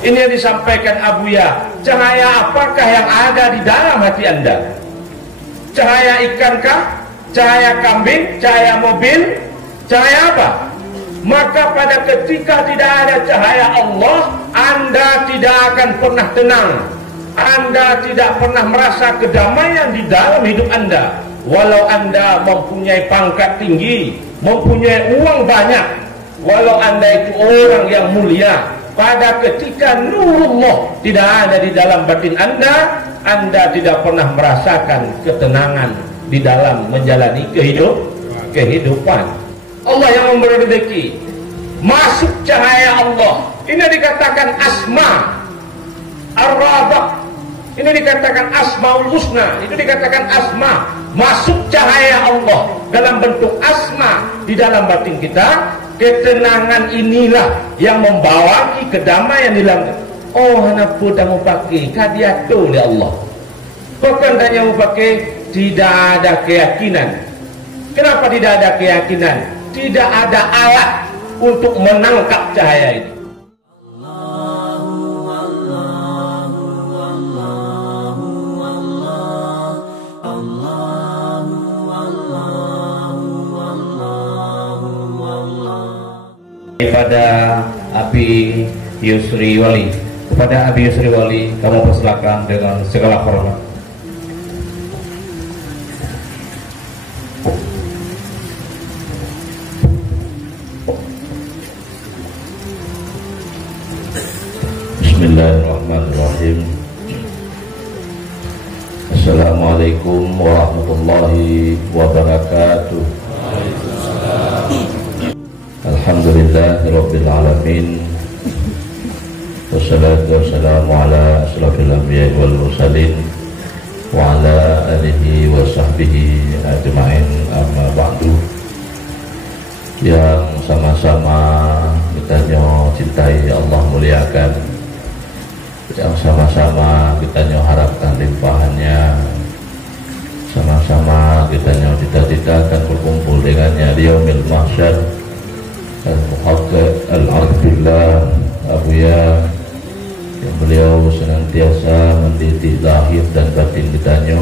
Ini yang disampaikan Abuya. Cahaya apakah yang ada di dalam hati Anda? Cahaya ikankah? Cahaya kambing? Cahaya mobil? Cahaya apa? Maka pada ketika tidak ada cahaya Allah, Anda tidak akan pernah tenang. Anda tidak pernah merasa kedamaian di dalam hidup Anda. Walau Anda mempunyai pangkat tinggi, mempunyai uang banyak, walau Anda itu orang yang mulia, pada ketika nurullah tidak ada di dalam batin Anda, Anda tidak pernah merasakan ketenangan di dalam menjalani kehidupan. Allah yang memberi rezeki, masuk cahaya Allah. Ini dikatakan asma ar-rabah, ini dikatakan asmaul husna, itu dikatakan asma, masuk cahaya Allah dalam bentuk asma di dalam batin kita. Ketenangan inilah yang membawa kedamaian di dalam. Oh, kenapa tak mau pakai kadiatul oleh Allah? Bukan hanya mau pakai, tidak ada keyakinan. Kenapa tidak ada keyakinan? Tidak ada alat untuk menangkap cahaya itu. Kepada Abi Yusri Wali, kamu persilakan dengan segala hormat. Bismillahirrahmanirrahim. Assalamualaikum warahmatullahi wabarakatuh. Alhamdulillahirabbil alamin. Wassalatu wassalamu ala asyrafil anbiya'i wal mursalin wa ala alihi wa sahbihi ajma'in, amma ba'du. Yang sama-sama kita cintai Allah, muliakan, yang sama-sama kita harapkan limpahannya, sama-sama kita cita-citakan berkumpul dengannya di yaumil mahsyar. Al-Muhaqqiq Al-Arifillah Abuya, yang beliau senantiasa mendidik lahir dan batin kitanya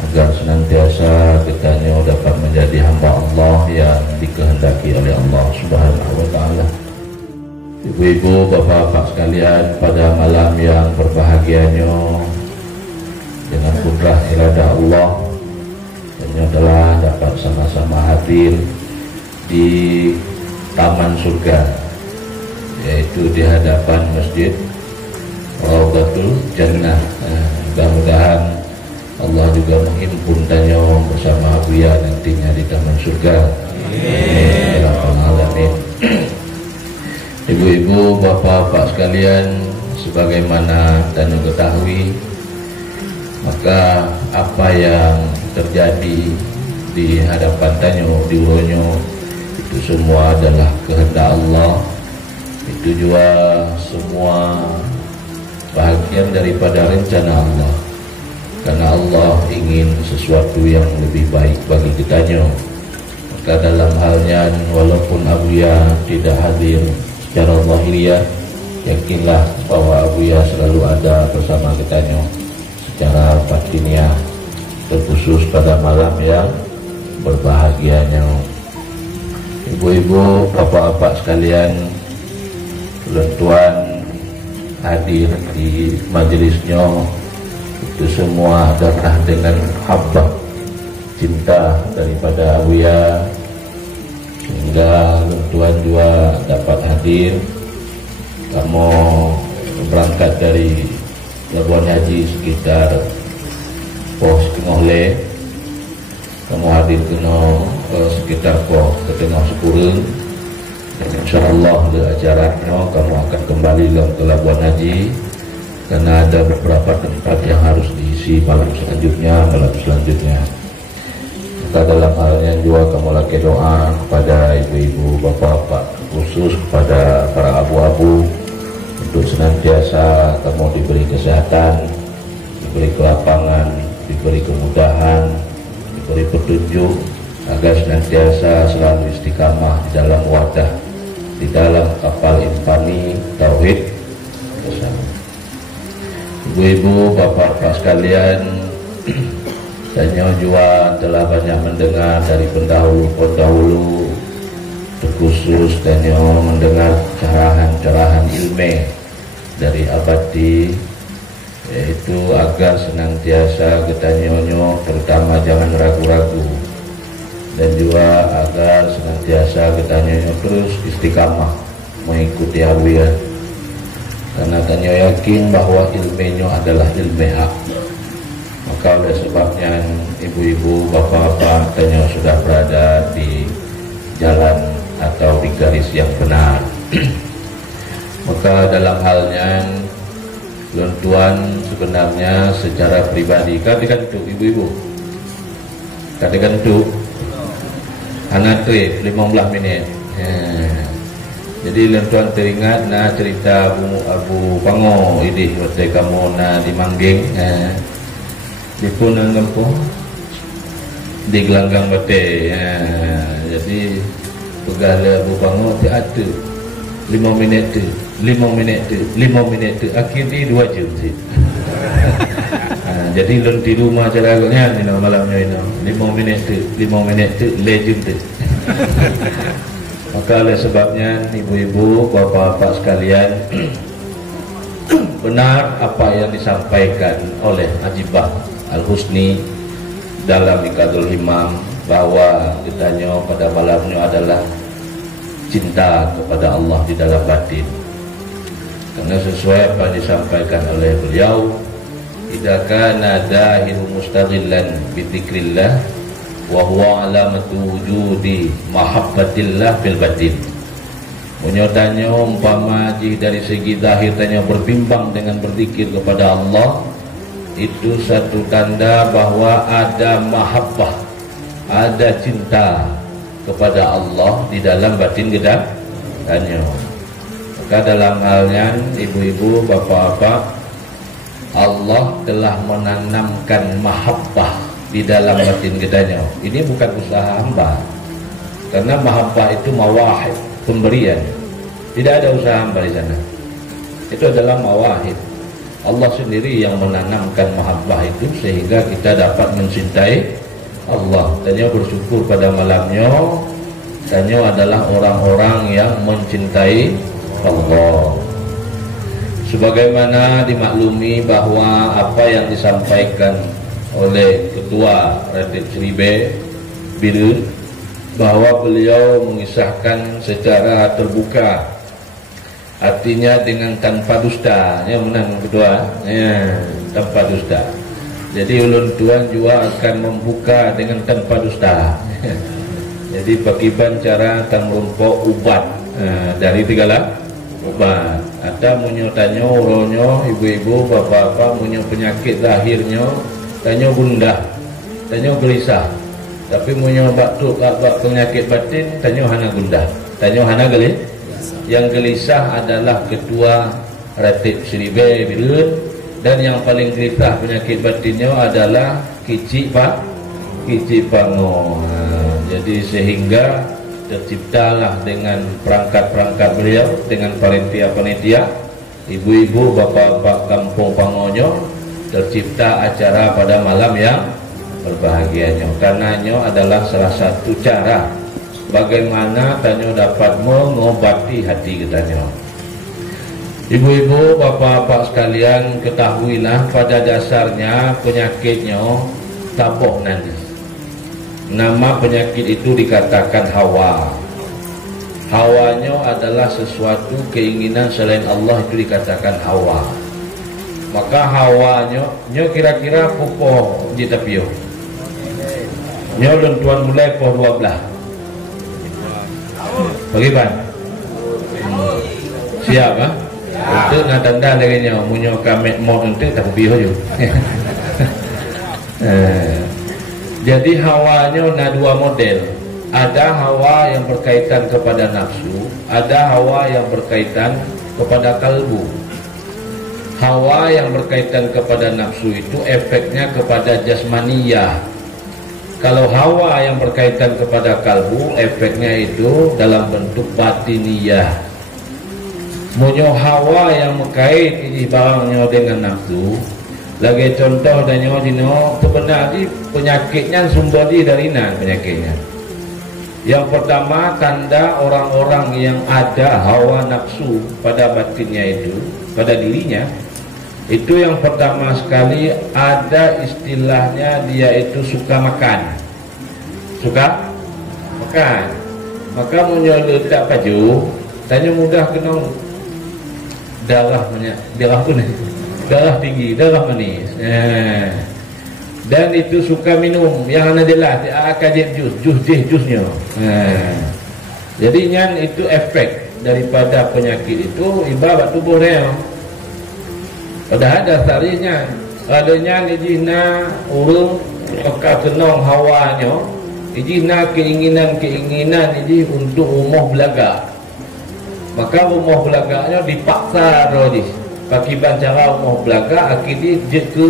agar senantiasa kitanya dapat menjadi hamba Allah yang dikehendaki oleh Allah Subhanahu wa Ta'ala. Ibu-ibu, bapak-bapak sekalian, pada malam yang berbahagianya, dengan kudrah iradah Allah, kita telah dapat sama-sama hadir di taman surga, yaitu di hadapan masjid Raudhatul Jannah. Mudah-mudahan Allah juga menghimpun tanya bersama Abuya nantinya di taman surga. Amin. Ibu-ibu, bapak-bapak sekalian, sebagaimana dan ketahui, maka apa yang terjadi di hadapan tanya di uronyo itu semua adalah kehendak Allah. Itu juga semua bahagian daripada rencana Allah, karena Allah ingin sesuatu yang lebih baik bagi kitanya. Maka dalam halnya, walaupun Abuya tidak hadir secara zahiriyah, yakinlah bahwa Abuya selalu ada bersama kitanya secara batiniah, terkhusus pada malam yang berbahagianya. Ibu-ibu, bapak-bapak sekalian, tuan hadir di majelisnya, itu semua adalah dengan habbah cinta daripada Abuya, sehingga tuan juga dapat hadir. Kamu berangkat dari Labuan Haji sekitar pos Kengohle, kamu hadir sekitar pos Ketengah Sepurun, dan insyaallah di acaranya kamu akan kembali ke Labuan Haji, karena ada beberapa tempat yang harus diisi malam selanjutnya. Maka dalam halnya juga kamu lagi doa kepada ibu-ibu, bapak-bapak, khusus kepada para abu-abu, untuk senantiasa kamu diberi kesehatan, diberi kelapangan, diberi kemudahan, diberi petunjuk, agar senantiasa selalu istiqamah di dalam wadah, di dalam kapal infami tauhid, Ibu-ibu, bapak-bapak sekalian, saya juga telah banyak mendengar dari pendahulu, terkhusus saya mendengar cerahan-cerahan ilmu dari Abadi, yaitu agar senantiasa kita nyonyo, terutama jangan ragu-ragu, dan juga agar senantiasa kita nyonyo terus istiqamah mengikuti hawian, karena tanya yakin bahwa ilmunya adalah ilmu hak. Maka oleh sebabnya ibu-ibu, bapak-bapak tanya sudah berada di jalan atau di garis yang benar. Maka dalam halnya tuan sebenarnya secara pribadi katakan itu ibu-ibu, katakan itu anak trip 15 menit. Jadi tuan teringat na cerita Abu Pango ini waktu kamu na di Mangging, di Punang Kampung, di Gelanggang Bate. Jadi pegala Abu Pango ada 5 minit tu, 5 minit tu, 5 minit tu, akhirnya 2 jam sih. Jadi di rumah cara agaknya malamnya 5 minit tu, 5 minit tu, legend tu. Maka oleh sebabnya ibu-ibu, bapak-bapak sekalian, benar apa yang disampaikan oleh Ajibah Al-Husni dalam Iqadul Himam, bahwa kitanya pada malamnya adalah cinta kepada Allah di dalam batin. Karena sesuai apa yang disampaikan oleh beliau, idza kana dahiru mustaghillan bi dzikrillah wa huwa alamatu wujudi mahabbatillah fil batin. Menyotanya umpama dari segi zahir tanya berbimbang dengan berzikir kepada Allah, itu satu tanda bahwa ada mahabbah, ada cinta kepada Allah di dalam batin kita tanya. Maka dalam halnya ibu-ibu, bapak-bapak, Allah telah menanamkan mahabbah di dalam batin kitanya. Ini bukan usaha hamba, karena mahabbah itu mawahib, pemberian. Tidak ada usaha hamba di sana. Itu adalah mawahib. Allah sendiri yang menanamkan mahabbah itu sehingga kita dapat mencintai Allah. Tanya bersyukur pada malamnya, tanya adalah orang-orang yang mencintai Allah. Sebagaimana dimaklumi bahwa apa yang disampaikan oleh Ketua Radit Seribe Birun, bahwa beliau mengisahkan secara terbuka, artinya dengan tanpa dusta, ya menang kedua, ya, tanpa dusta. Jadi ulun tuan juga akan membuka dengan tanpa dusta. Jadi pakiban cara akan merumpok ubat dari tigala ubat. Ada munyo-tanyo uronyo, ibu-ibu, bapak-bapak munyo penyakit lahirnya, tanyo gundah, tanyo gelisah. Tapi munyo batuk penyakit batin, tanyo hana gundah, tanyo hana gelisah. Yang gelisah adalah Ketua Ratib Seribe Birun, dan yang paling gelisah penyakit batinnya adalah Kici Pango. Jadi sehingga terciptalah dengan perangkat-perangkat beliau, dengan panitia-panitia, ibu-ibu, bapak-bapak kampung Pangonyo, tercipta acara pada malam yang berbahagianya. Karenanya adalah salah satu cara bagaimana tanyo dapat mengobati hati kitanya. Ibu-ibu, bapak-bapak sekalian, ketahuilah pada dasarnya penyakitnya taboh nanti. Nama penyakit itu dikatakan hawa. Hawanya adalah sesuatu keinginan selain Allah, itu dikatakan hawa. Maka hawanya kira-kira popo di tapio. Nyo tuan mulai po 12. Bagaimana? Siap ah? Itu nak tanda lagi nyo munyo kamek mo ente tak biho yo. Jadi hawanya ada dua model. Ada hawa yang berkaitan kepada nafsu, ada hawa yang berkaitan kepada kalbu. Hawa yang berkaitan kepada nafsu itu efeknya kepada jasmaniyah. Kalau hawa yang berkaitan kepada kalbu, efeknya itu dalam bentuk batiniyah. Munyo hawa yang mengkait ini barangnya dengan nafsu. Lagi contoh dan nyo dino sebenarnya penyakitnya sumber dari mana penyakitnya? Yang pertama, tanda orang-orang yang ada hawa nafsu pada batinnya itu, pada dirinya, itu yang pertama sekali ada istilahnya dia itu suka makan. Suka makan. Maka munyo letak baju, tanya mudah kena darah banyak, darah pun darah tinggi, darah manis. Dan itu suka minum yang adalah kajit jusnya. Jadi nyan itu efek daripada penyakit itu ibarat tubuh dia. Pada dasarnya adanya ijina urung kenong hawanya, ijina keinginan ini untuk umah belaga. Maka umah belaganya dipaksa rodis. Pakiban cara umah belaga akhirnya dia ke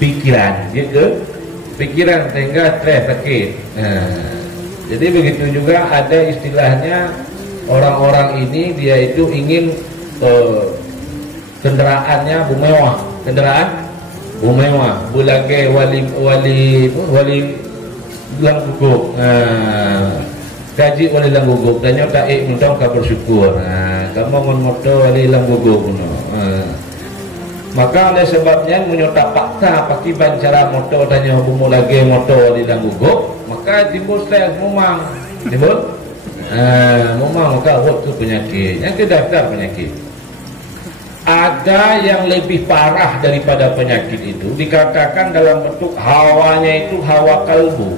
pikiran, sehingga stres sakit. Jadi begitu juga ada istilahnya orang-orang ini dia itu ingin kendaraannya bumewah, kendaraan bumewah, bulage wali lang guguk, gaji wali lang guguk, dan nyo taik mundang ka bersyukur. Kamu ngon moto wali lang guguk, maka oleh sebabnya menyota paksa pakiban cara moto dan nyo bumulage moto wali lang guguk, maka timbul stres memang timbul, memang maka waktu penyakit yang terdaftar penyakit. Ada yang lebih parah daripada penyakit itu, dikatakan dalam bentuk hawanya itu hawa kalbu.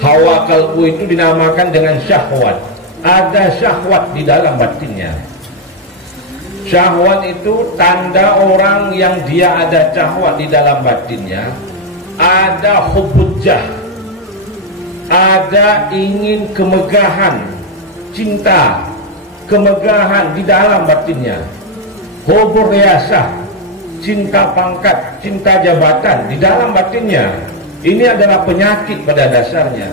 Hawa kalbu itu dinamakan dengan syahwat. Ada syahwat di dalam batinnya. Syahwat itu tanda orang yang dia ada syahwat di dalam batinnya. Ada hubbujah, ada ingin kemegahan, cinta, kemegahan di dalam batinnya. Hubur riasah, cinta pangkat, cinta jabatan di dalam batinnya. Ini adalah penyakit pada dasarnya.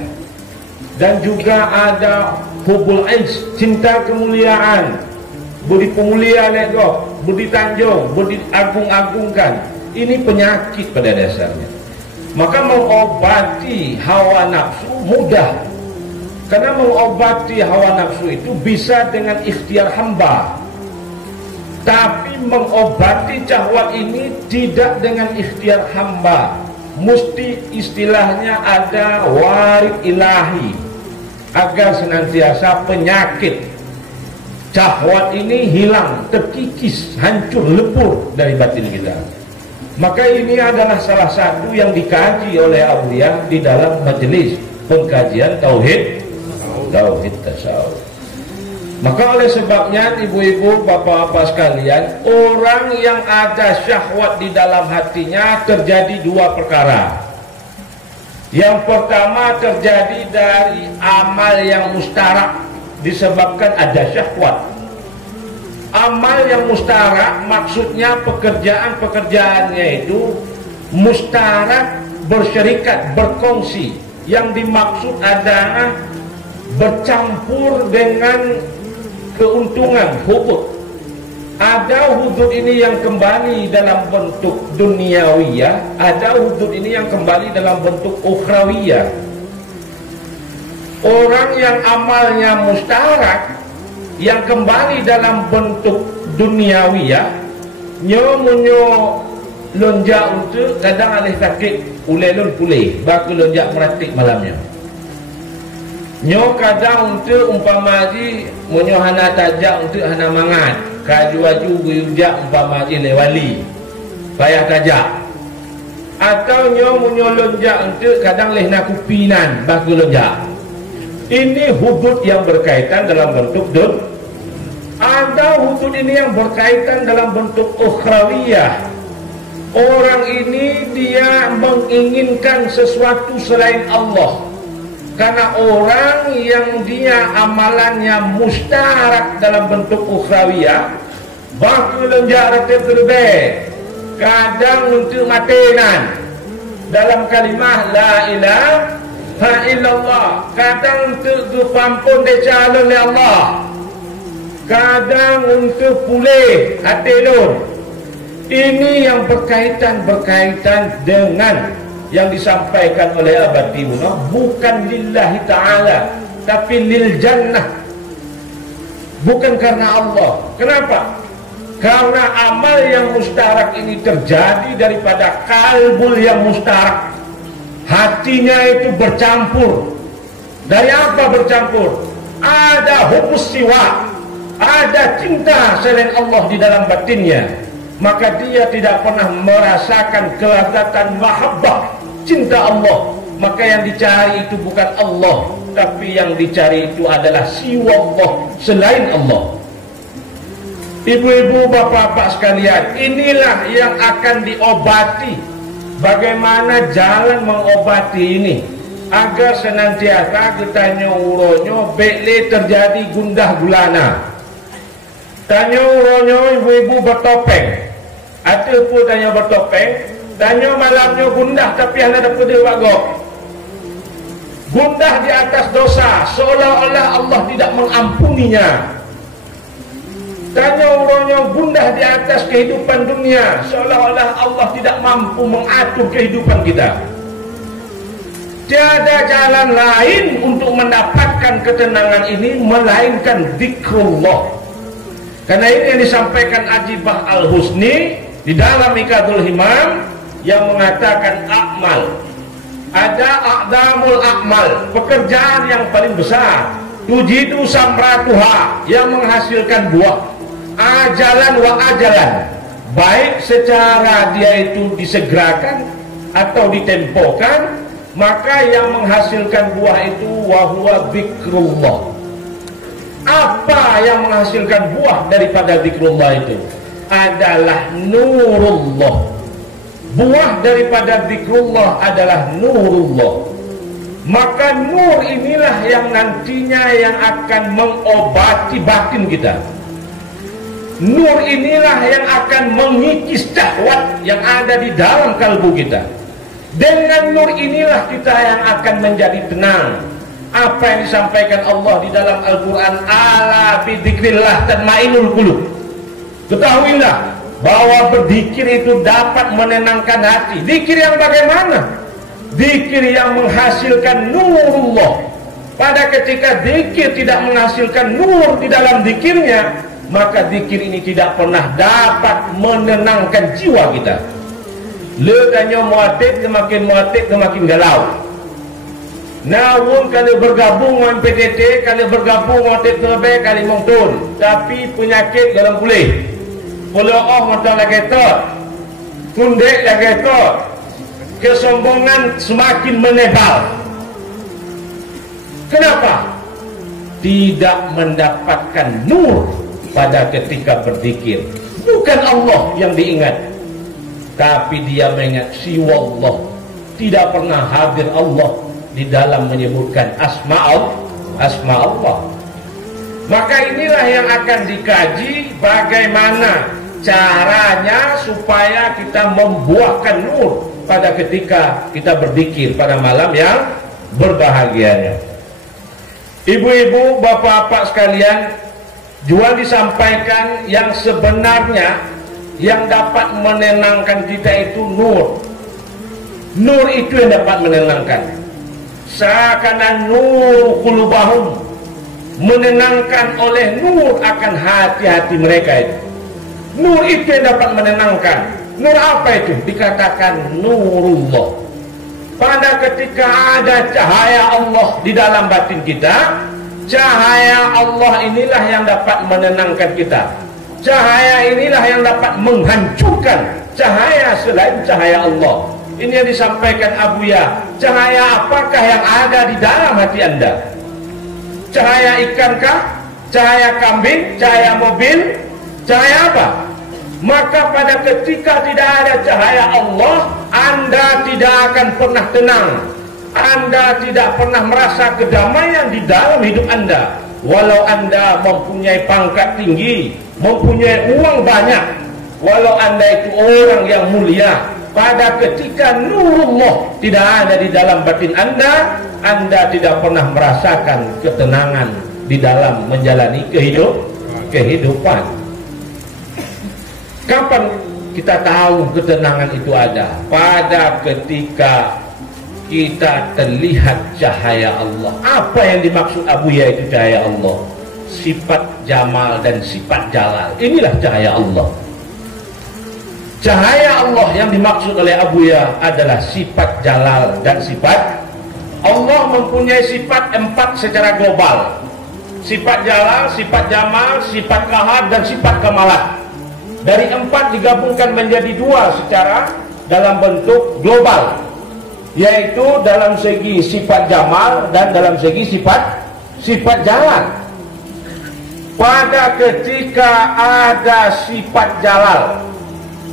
Dan juga ada hubul aish, cinta kemuliaan, budi pemulia lego, budi tanjung, budi agung-agungkan. Ini penyakit pada dasarnya. Maka mengobati hawa nafsu mudah. Karena mengobati hawa nafsu itu bisa dengan ikhtiar hamba. Tapi mengobati syahwat ini tidak dengan ikhtiar hamba. Mesti istilahnya ada warid ilahi, agar senantiasa penyakit syahwat ini hilang, terkikis, hancur, lebur dari batin kita. Maka ini adalah salah satu yang dikaji oleh Aulia di dalam majelis pengkajian tauhid tasawuf. Maka oleh sebabnya ibu-ibu, bapak-bapak sekalian, orang yang ada syahwat di dalam hatinya terjadi dua perkara. Yang pertama terjadi dari amal yang mustarak disebabkan ada syahwat. Amal yang mustarak maksudnya pekerjaan-pekerjaannya itu mustarak, bersyarikat, berkongsi. Yang dimaksud adalah bercampur dengan keuntungan, hudud. Ada hudud ini yang kembali dalam bentuk duniawiyah, ada hudud ini yang kembali dalam bentuk ukhrawiyah. Orang yang amalnya mustarak, yang kembali dalam bentuk duniawiyah, nyo lonjak untuk kadang alih sakit ulelun pulih, baku lonjak meratik malamnya. Nyo kadang untuk umpama haji munyo hana tajak untuk hana mangat kaju-aju guyujak umpama haji lewali payah tajak, atau nyo munyo lonjak untuk kadang leh nak kupinan baku lonjak. Ini hudud yang berkaitan dalam bentuk dun. Ada hudud ini yang berkaitan dalam bentuk ukhrawiyah. Orang ini dia menginginkan sesuatu selain Allah. Karena orang yang dia amalannya mustarak dalam bentuk ukhrawiyah, baku lonjak rakyat terbaik, kadang untuk matenan dalam kalimah la ilaha illallah, kadang untuk pampun de calon Allah. kadang untuk pulih hati nur. Ini yang berkaitan dengan yang disampaikan oleh Abad Timur, bukan lillahi ta'ala, tapi lil jannah, bukan karena Allah. Kenapa? Karena amal yang mustarak ini terjadi daripada kalbul yang mustarak, hatinya itu bercampur. Dari apa bercampur? Ada hubus siwa, ada cinta selain Allah di dalam batinnya, maka dia tidak pernah merasakan kelazatan mahabbah, cinta Allah. Maka yang dicari itu bukan Allah, tapi yang dicari itu adalah siwa Allah, selain Allah. Ibu-ibu, bapak-bapak sekalian, inilah yang akan diobati. Bagaimana jalan mengobati ini agar senantiasa kita nyuronyo bekle terjadi gundah gulana. Tanyo uronyo ibu-ibu bertopeng, ataupun tanyo bertopeng, tanyo malamnya gundah tapi hanya dapat diwagok. Gundah di atas dosa, seolah-olah Allah tidak mengampuninya. Tanya uronyo gundah di atas kehidupan dunia, seolah-olah Allah tidak mampu mengatur kehidupan kita. Tiada jalan lain untuk mendapatkan ketenangan ini melainkan zikrullah. Karena ini yang disampaikan Ajibah Al-Husni di dalam Ikadul Himam yang mengatakan akmal. Ada a'damul akmal, pekerjaan yang paling besar. Tujidu samratuha, yang menghasilkan buah. Ajalan wa ajalan, baik secara dia itu disegerakan atau ditempokan, maka yang menghasilkan buah itu wahuwa zikrullah. Apa yang menghasilkan buah daripada zikrullah itu? Adalah nurullah. Buah daripada zikrullah adalah nurullah. Maka nur inilah yang nantinya yang akan mengobati batin kita. Nur inilah yang akan mengikis syahwat yang ada di dalam kalbu kita. Dengan nur inilah kita yang akan menjadi tenang. Apa yang disampaikan Allah di dalam Al-Quran, ala bidzikrillah tatma'innul qulub. Ketahuilah bahwa berzikir itu dapat menenangkan hati. Zikir yang bagaimana? Zikir yang menghasilkan nurullah. Pada ketika zikir tidak menghasilkan nur di dalam zikirnya, maka zikir ini tidak pernah dapat menenangkan jiwa kita. Letanya muatik semakin galau. Namun kalau bergabung dengan PTT, kalau bergabung dengan TTB, kali mungkin, tapi penyakit dalam pulih. Kalau mata lagi tot, tundek lagi tot, kesombongan semakin menebal. Kenapa? Tidak mendapatkan nur pada ketika berzikir. Bukan Allah yang diingat, tapi dia mengingat siwa Allah. Tidak pernah hadir Allah di dalam menyebutkan asma Allah. Maka inilah yang akan dikaji, bagaimana caranya supaya kita membuahkan nur pada ketika kita berzikir pada malam yang berbahagianya. Ibu-ibu, bapak-bapak sekalian, juga disampaikan yang sebenarnya yang dapat menenangkan kita itu nur. Nur itu yang dapat menenangkan. Seakan nur qulubahum, menenangkan oleh nur akan hati-hati mereka itu. Nur itu yang dapat menenangkan. Nur apa itu? Dikatakan nurullah. Pada ketika ada cahaya Allah di dalam batin kita, cahaya Allah inilah yang dapat menenangkan kita. Cahaya inilah yang dapat menghancurkan cahaya selain cahaya Allah. Ini yang disampaikan Abuya. Cahaya apakah yang ada di dalam hati Anda? Cahaya ikankah? Cahaya kambing? Cahaya mobil? Cahaya apa? Maka pada ketika tidak ada cahaya Allah, Anda tidak akan pernah tenang. Anda tidak pernah merasa kedamaian di dalam hidup Anda. Walau Anda mempunyai pangkat tinggi, mempunyai uang banyak, walau Anda itu orang yang mulia, pada ketika nurullah tidak ada di dalam batin Anda, Anda tidak pernah merasakan ketenangan di dalam menjalani kehidupan. Kapan kita tahu ketenangan itu ada? Pada ketika kita terlihat cahaya Allah. Apa yang dimaksud Abuya itu cahaya Allah? Sifat jamal dan sifat jalal. Inilah cahaya Allah. Cahaya Allah yang dimaksud oleh Abuya adalah sifat jalal dan sifat. Allah mempunyai sifat 4 secara global. Sifat jalal, sifat jamal, sifat kahar, dan sifat kamalah. Dari 4 digabungkan menjadi 2 secara dalam bentuk global, yaitu dalam segi sifat jamal dan dalam segi sifat jalal. Pada ketika ada sifat jalal,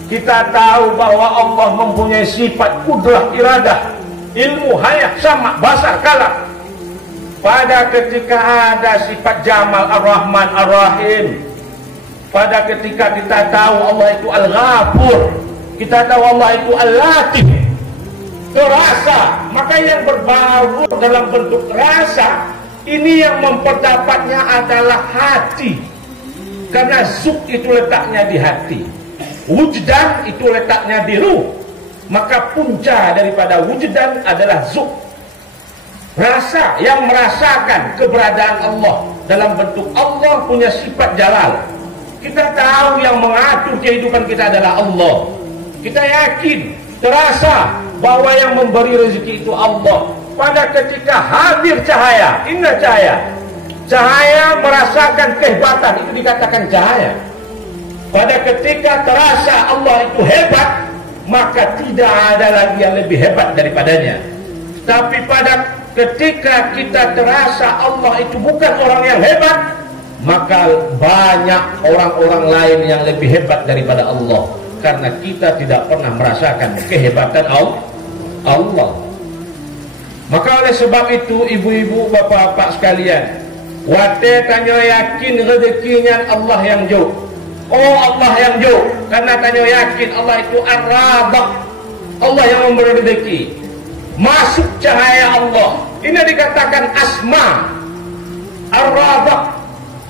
kita tahu bahwa Allah mempunyai sifat kudrah, iradah, ilmu, hayat, sama, basar, kalam. Pada ketika ada sifat jamal, ar-Rahman, ar-Rahim. Pada ketika kita tahu Allah itu Al-Ghafur, kita tahu Allah itu Al-Latif, terasa. Maka yang berbaur dalam bentuk rasa ini yang memperdapatnya adalah hati, karena zuk itu letaknya di hati, wujdan itu letaknya di ruh. Maka punca daripada wujdan adalah zuk, rasa yang merasakan keberadaan Allah dalam bentuk Allah punya sifat jalal. Kita tahu yang mengatur kehidupan kita adalah Allah. Kita yakin, terasa bahwa yang memberi rezeki itu Allah. Pada ketika hadir cahaya, inna cahaya, cahaya merasakan kehebatan, itu dikatakan cahaya. Pada ketika terasa Allah itu hebat, maka tidak ada lagi yang lebih hebat daripadanya. Tapi pada ketika kita terasa Allah itu bukan orang yang hebat, maka banyak orang-orang lain yang lebih hebat daripada Allah, karena kita tidak pernah merasakan kehebatan Allah. Maka oleh sebab itu, ibu-ibu, bapak-bapak sekalian, wate tanya yakin rezekinya Allah yang jauh. Oh, Allah yang jauh, karena tanya yakin Allah itu Ar-Razzaq, Allah yang memberi rezeki. Masuk cahaya Allah, ini dikatakan asma Ar-Razzaq,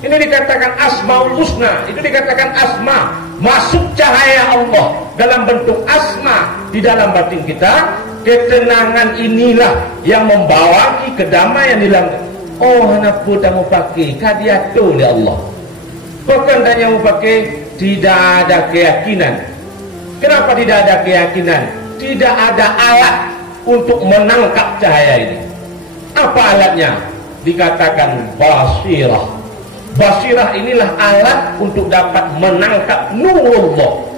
ini dikatakan Asmaul Husna, itu dikatakan asma. Masuk cahaya Allah dalam bentuk asma di dalam batin kita. Ketenangan inilah yang membawa kedamaian di dalam. Oh, kenapa tak mau pakai kadiatul ya Allah? Bukan tanya mau pakai, tidak ada keyakinan. Kenapa tidak ada keyakinan? Tidak ada alat untuk menangkap cahaya ini. Apa alatnya? Dikatakan basirah. Basirah inilah alat untuk dapat menangkap nurullah.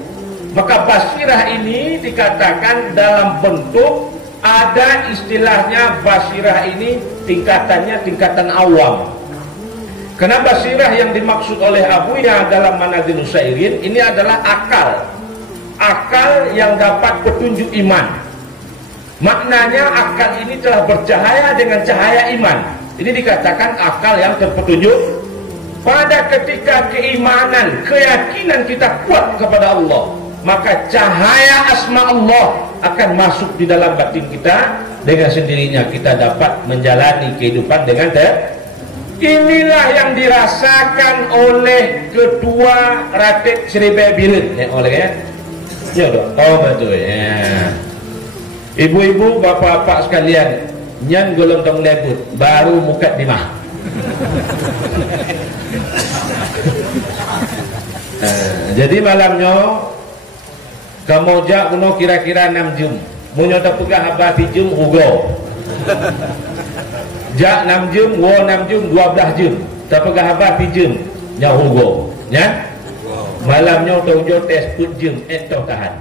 Maka basirah ini dikatakan dalam bentuk, ada istilahnya basirah ini tingkatannya tingkatan awam. Karena basirah yang dimaksud oleh Abuya dalam Manazilus Sairin ini adalah akal. Akal yang dapat petunjuk iman. Maknanya akal ini telah bercahaya dengan cahaya iman. Ini dikatakan akal yang terpetunjuk. Pada ketika keimanan, keyakinan kita kuat kepada Allah, maka cahaya asma Allah akan masuk di dalam batin kita. Dengan sendirinya kita dapat menjalani kehidupan dengan inilah yang dirasakan oleh ketua Ratib Sri Babilin ya, oleh ya. Ya dok. Oh betul ya. Ibu-ibu, bapak-bapak sekalian, nyan golong tong lebut baru mukat dimah. Jadi malamnya kamu jak kuno kira-kira 6 jam. Munyo tak pegah abah 3 jam hugo. Jak 6 jam, wo 6 jam, 12 jam. Tak pegah abah 3 jam, nya hugo. Ya? Malamnya tau jo tes 4 jam, toh tahan.